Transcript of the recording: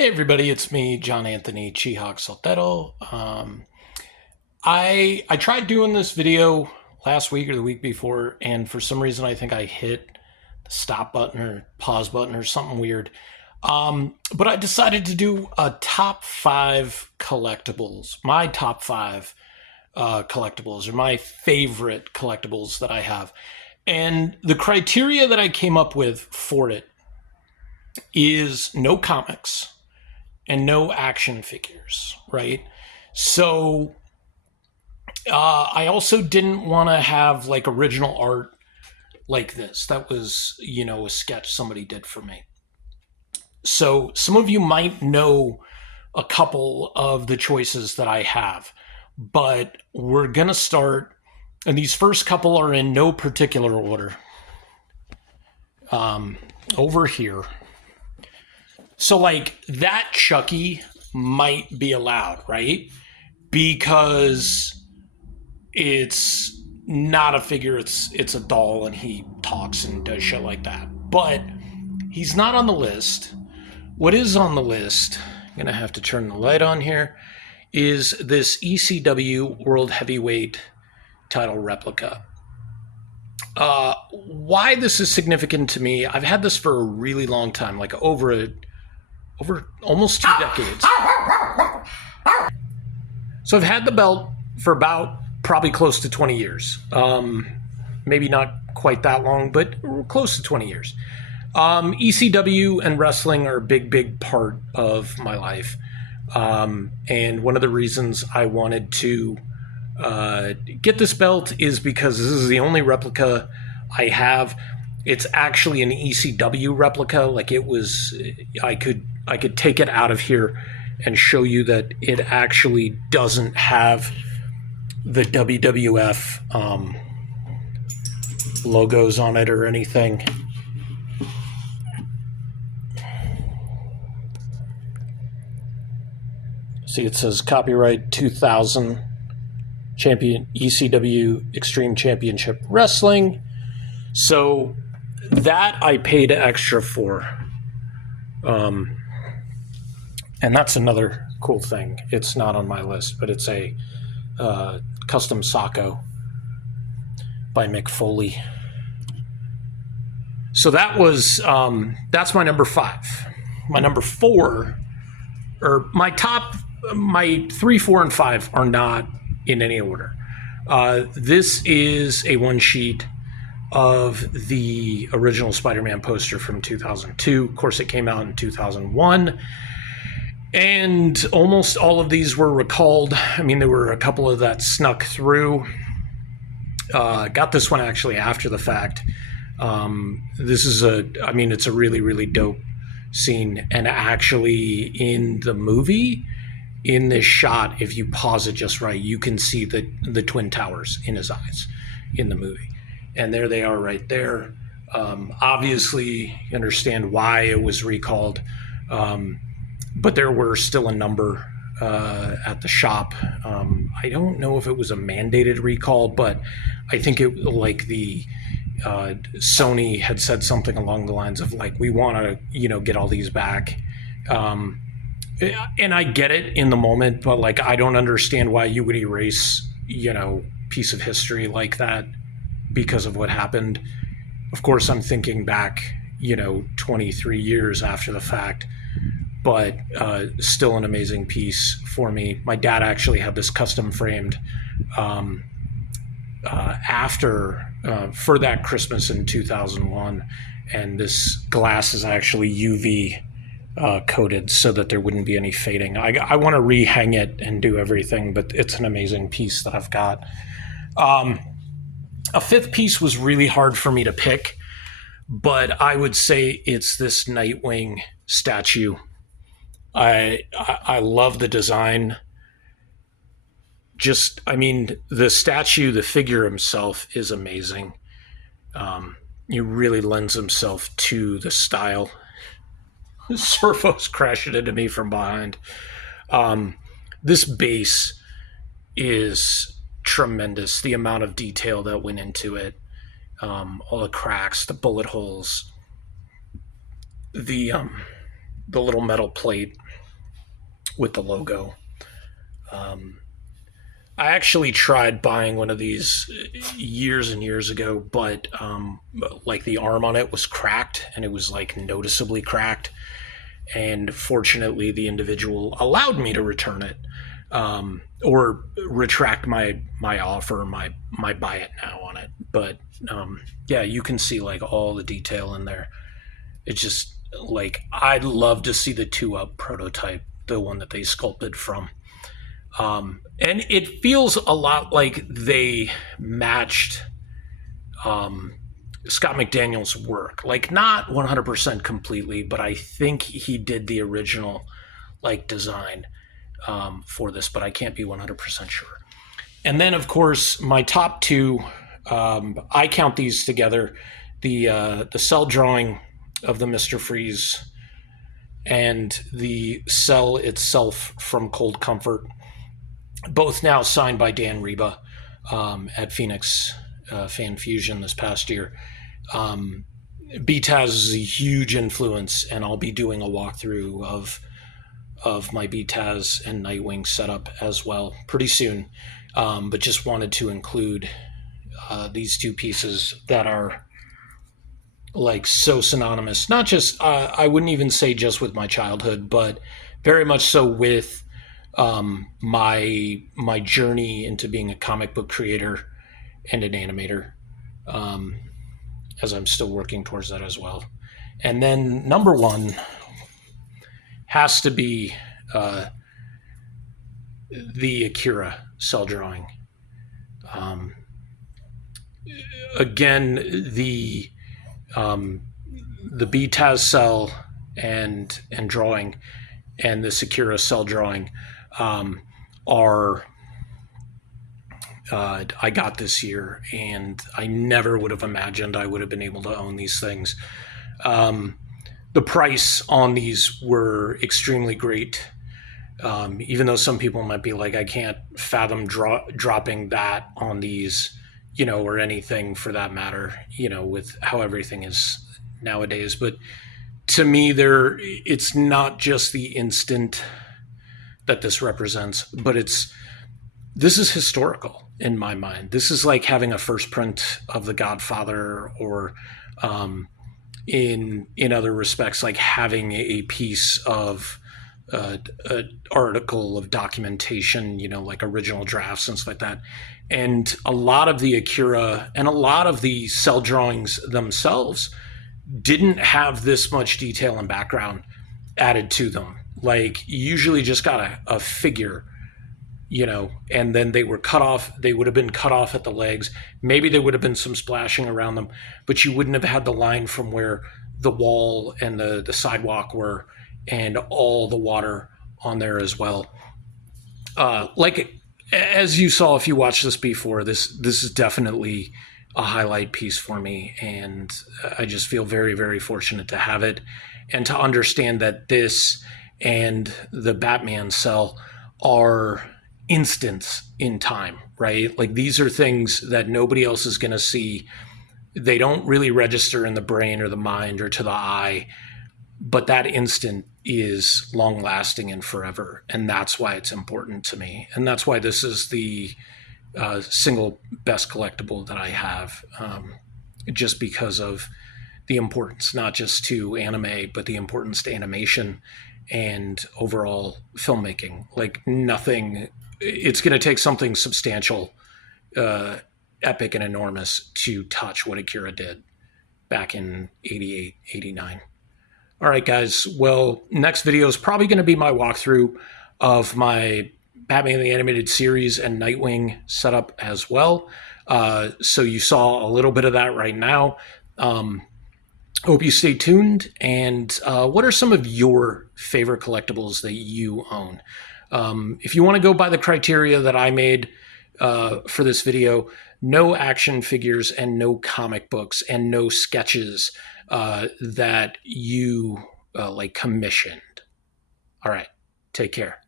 Hey everybody, it's me, John Anthony Chihawk Soltero. I tried doing this video last week or the week before, and for some reason I think I hit the stop button or pause button or something weird. But I decided to do a top five collectibles, my top five collectibles, or my favorite collectibles that I have. And the criteria that I came up with for it is no comics and no action figures, right? So I also didn't want to have like original art like this. That was, a sketch somebody did for me. So some of you might know a couple of the choices that I have, but we're going to start, and these first couple are in no particular order. Over here. So like that Chucky might be allowed, right? Because it's not a figure, it's a doll and he talks and does shit like that. But he's not on the list. What is on the list, I'm gonna have to turn the light on here, is this ECW World Heavyweight title replica. Why this is significant to me, I've had this for a really long time, like over almost 2 decades. So I've had the belt for about probably close to 20 years. Maybe not quite that long, but close to 20 years. ECW and wrestling are a big part of my life. And one of the reasons I wanted to get this belt is because this is the only replica I have. It's actually an ECW replica. Like it was, I could take it out of here and show you that it actually doesn't have the WWF logos on it or anything. See, it says copyright 2000 champion ECW Extreme Championship Wrestling. So that I paid extra for. And that's another cool thing. It's not on my list, but it's a custom Sacco by Mick Foley. So that was that's my number 5. My number 4, or my 3, 4, and 5 are not in any order. This is a one sheet of the original Spider-Man poster from 2002. Of course, it came out in 2001. And almost all of these were recalled. I mean, there were a couple of that snuck through. Got this one actually after the fact. This is it's a really dope scene. And actually in the movie, in this shot, if you pause it just right, you can see the Twin Towers in his eyes in the movie. And there they are right there. Obviously, you understand why it was recalled. But there were still a number at the shop. I don't know if it was a mandated recall, but I think it Sony had said something along the lines of like, we want to, get all these back. And I get it in the moment, but like, I don't understand why you would erase, piece of history like that because of what happened. Of course, I'm thinking back, 23 years after the fact, but still an amazing piece for me. My dad actually had this custom framed for that Christmas in 2001, and this glass is actually UV coated so that there wouldn't be any fading. I want to rehang it and do everything, but it's an amazing piece that I've got. A fifth piece was really hard for me to pick, but I would say it's this Nightwing statue. I love the design. The statue, the figure himself is amazing. He really lends himself to the style. Servo's crashing into me from behind. This base is tremendous. The amount of detail that went into it, all the cracks, the bullet holes, the the little metal plate with the logo. I actually tried buying one of these years and years ago, but like the arm on it was cracked, and it was like noticeably cracked. And fortunately, the individual allowed me to return it, or retract my offer, my buy it now on it. But yeah, you can see like all the detail in there. It's just like I'd love to see the 2-up prototype, the one that they sculpted from. And it feels a lot like they matched Scott McDaniel's work. Like not 100% completely, but I think he did the original like design for this, but I can't be 100% sure. And then of course my top two, I count these together: the cell drawing of the Mr. Freeze and the cell itself from Cold Comfort, both now signed by Dan Reba at Phoenix Fan Fusion this past year. BTAS is a huge influence, and I'll be doing a walkthrough of my BTAS and Nightwing setup as well pretty soon. But just wanted to include these two pieces that are like so synonymous, not just I wouldn't even say just with my childhood, but very much so with my journey into being a comic book creator and an animator, as I'm still working towards that as well. And then number one has to be the Akira cell drawing. Again, the BTAS cell and drawing and the Akira cell drawing are I got this year, and I never would have imagined I would have been able to own these things. The price on these were extremely great, even though some people might be like, I can't fathom dropping that on these, or anything for that matter, with how everything is nowadays. But to me, it's not just the instant that this represents, but this is historical in my mind. This is like having a first print of The Godfather, or in other respects, like having a piece of an article of documentation, like original drafts and stuff like that. And a lot of the Akira and a lot of the cell drawings themselves didn't have this much detail and background added to them. Like you usually just got a figure, and then they were cut off. They would have been cut off at the legs. Maybe there would have been some splashing around them, but you wouldn't have had the line from where the wall and the sidewalk were, and all the water on there as well. Like as you saw, if you watched this before, this is definitely a highlight piece for me, and I just feel very, very fortunate to have it, and to understand that this and the Batman cell are instants in time, right? Like these are things that nobody else is going to see. They don't really register in the brain or the mind or to the eye, but that instant is long lasting and forever. And that's why it's important to me. And that's why this is the single best collectible that I have, just because of the importance, not just to anime, but the importance to animation and overall filmmaking. Like nothing, it's going to take something substantial, epic and enormous to touch what Akira did back in 88, 89. All right, guys. Well, next video is probably going to be my walkthrough of my Batman the Animated Series and Nightwing setup as well. So you saw a little bit of that right now. Hope you stay tuned. And what are some of your favorite collectibles that you own? If you want to go by the criteria that I made for this video, no action figures and no comic books and no sketches that you like commissioned. All right, take care.